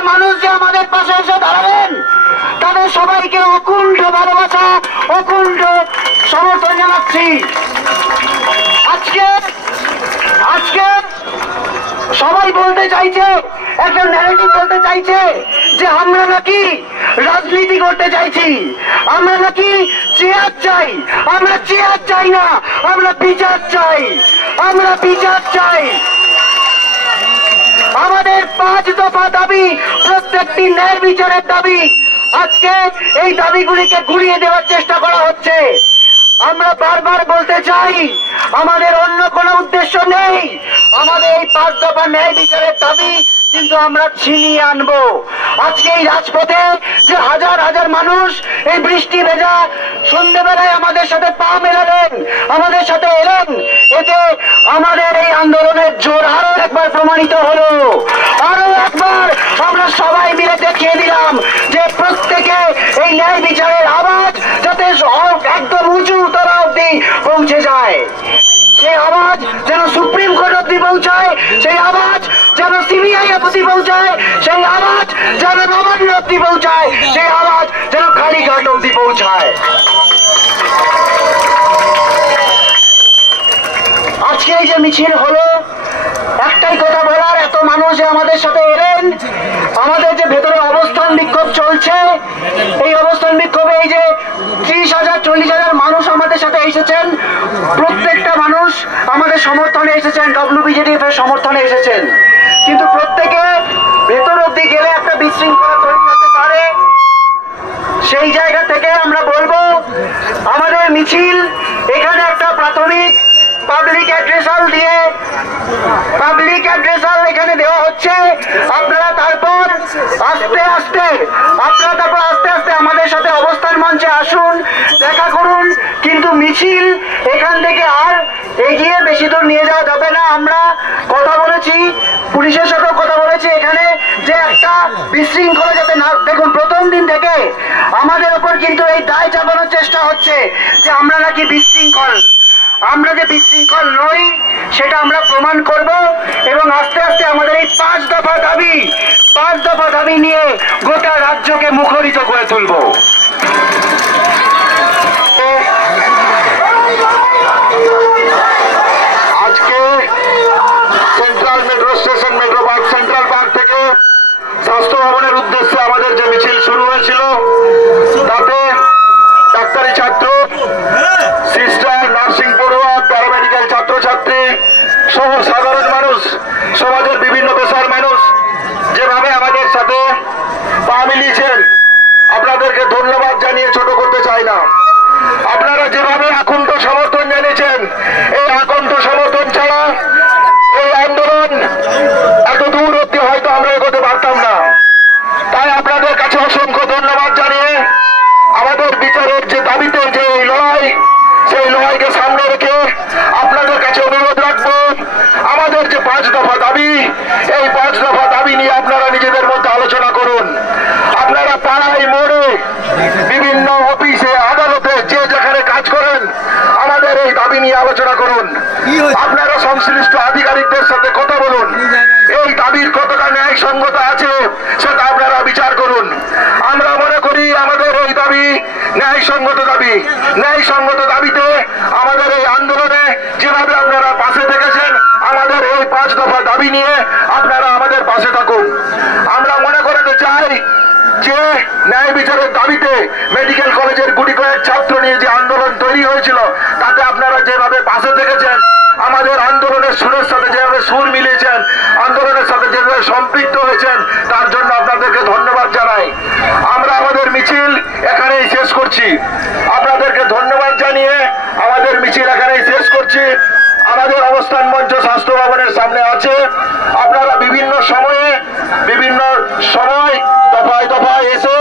হাজার মানুষ যে আমাদের পাশে এসে দাঁড়াবেন, তাদের সবাইকে অকুণ্ঠ ভালোবাসা, অকুণ্ঠ সমর্থন জানাচ্ছি। আজকে সবাই বলতে চাইছে, একটা ন্যারেটিভ বলতে চাইছে যে আমরা নাকি রাজনীতি করতে চাইছি, আমরা নাকি চেয়ার চাই। আমরা চেয়ার চাই না, আমরা বিচার চাই, আমরা বিচার চাই। আমাদের 5 দফা দাবি, প্রত্যেকটি ন্যায় বিচারের দাবি। আজকে এই দাবিগুলিকে ঘুরিয়ে দেওয়ার চেষ্টা করা হচ্ছে। আমরা বারবার বলতে চাই, আমাদের অন্য কোনো উদ্দেশ্য নেই। আমাদের এই 5 দফা ন্যায় বিচারের দাবি কিন্তু আমরা ছিনিয়ে আনবো। আজকে এই রাজপথে যে হাজার হাজার মানুষ এই বৃষ্টি ভেজা সন্ধ্যেবেলায় আমাদের সাথে পা মেলালেন, আমাদের সাথে এলেন, এতে আমাদের এই আন্দোলনের জোর আরো একবার প্রমাণিত হলো। আরো একবার আমরা সবাই মিলে দেখিয়ে দিলাম যে প্রত্যেকে এই ন্যায় বিচারের আওয়াজ যাতে একদম উঁচু তলা অব্দি পৌঁছে যায়। সেই আওয়াজ যেন সুপ্রিম কোর্ট অব্দি পৌঁছায়, সেই আওয়াজ যেন সিবিআই অব্দি পৌঁছায়, সেই আওয়াজ যেন নবান্ন অব্দি পৌঁছায়, সেই আওয়াজ যেন কালীঘাট অব্দি পৌঁছায়। আজকে এই যে মিছিল হলো, একটাই কথা বলার, এত মানুষ যে আমাদের সাথে এলেন, আমাদের যে ভেতরে অবস্থান বিক্ষোভ চলছে, এই অবস্থান বিক্ষোভে এই যে 30,000 40,000 মানুষ আমাদের সাথে এসেছেন, প্রত্যেকটা মানুষ আমাদের সমর্থনে এসেছেন, WBJDF এর সমর্থনে এসেছেন। কিন্তু প্রত্যেকে ভেতর অব্দি গেলে একটা বিশৃঙ্খলা তৈরি হতে পারে। সেই জায়গা থেকে আমরা বলবো, আমাদের মিছিল এখানে একটা প্রাথমিক পাবলিক অ্যাড্রেসাল দিয়ে এখানে দেওয়া হচ্ছে। আপনারা তারপর আস্তে আস্তে আমাদের সাথে অবস্থান মঞ্চে আসুন, দেখা করুন। কিন্তু মিছিল এখান থেকে আর এগিয়ে বেশি দূর নিয়ে যাওয়া যাবে না। আমরা কথা বলেছি, পুলিশের সাথেও কথা বলেছি এখানে, যে একটা বিশৃঙ্খলা যাতে না। দেখুন, প্রথম দিন থেকে আমাদের ওপর কিন্তু এই দায় চাপানোর চেষ্টা হচ্ছে যে আমরা নাকি বিশৃঙ্খল। আমরা যে বিশৃঙ্খল নই সেটা আমরা প্রমাণ করব, এবং আস্তে আস্তে আমাদের এই 5 দফা দাবি নিয়ে গোটা রাজ্যকে মুখরিত করে তুলব। আজকে central metro station, metro park, central park থেকে স্বাস্থ্য ভবনের উদ্দেশ্যে আমাদের যে মিছিল শুরু হয়েছিল, তাতে ডাক্তারি ছাত্র, সিস্টার, নার্সিং পড়ুয়া, প্যারামেডিক্যাল ছাত্রছাত্রী সহ সাধারণ মানুষ, সমাজের বিভিন্ন পেশার মানুষ যেভাবে আমাদের সাথে পা মিলিয়েছেন, আপনাদেরকে ধন্যবাদ জানিয়ে ছোট করতে চাই না। আপনারা যেভাবে আকণ্ঠ সমর্থন জানিয়েছেন, এই আকণ্ঠ সমর্থন ছাড়া এই আন্দোলন এত দূর অব্দি হয়তো আমরা এগোতে পারতাম না। তাই আপনাদের কাছে অসংখ্য ধন্যবাদ জানিয়ে আমাদের বিচারের যে দাবিতে যে লড়াই, সেই লড়াইকে সামনে রেখে আপনাদের কাছে অনুরোধ রাখবো, আমাদের যে 5 দফা দাবি, এই 5 দফা দাবি নিয়ে আপনারা নিজেদের মধ্যে আলোচনা করুন। আপনারা পাড়ায়, মোড়ে, বিভিন্ন অফিসে, আদালতে, যে যেখানে কাজ করেন, আমাদের এই দাবি নিয়ে আলোচনা করুন। আপনারা সংশ্লিষ্ট আধিকারিকদের সাথে কথা বলুন, এই দাবির কতটা ন্যায়সঙ্গত আছে সেটা আপনারা বিচার করুন। আমরা মনে করি আমাদের এই দাবি ন্যায়সঙ্গত দাবি। ন্যায়সঙ্গত দাবিতে আমাদের এই আন্দোলনে যেভাবে আপনারা পাশে থেকেছেন, আমাদের এই 5 দফা দাবি নিয়ে আপনারা আমাদের পাশে থাকুন। আমরা মনে করতে চাই যে ন্যায় বিচারের দাবিতে মেডিকেল কলেজের গুটি কয়েক ছাত্র নিয়ে যে আন্দোলন তৈরি হয়েছিল, তাতে আপনারা যেভাবে পাশে থেকেছেন, আমাদের আন্দোলনের সুরের সাথে যেভাবে সুর মিলিয়েছেন, আন্দোলনের সাথে যেভাবে সম্পৃক্ত হয়েছেন, তার জন্য আপনাদেরকে ধন্যবাদ জানাই। আমরা আমাদের মিছিল এখানেই শেষ করছি। আপনাদেরকে ধন্যবাদ জানিয়ে আমাদের মিছিল এখানেই শেষ করছি। আমাদের অবস্থান মঞ্চ স্বাস্থ্য ভবনের সামনে আছে। আপনারা বিভিন্ন সময়ে, বিভিন্ন সময় দফায় দফায় এসে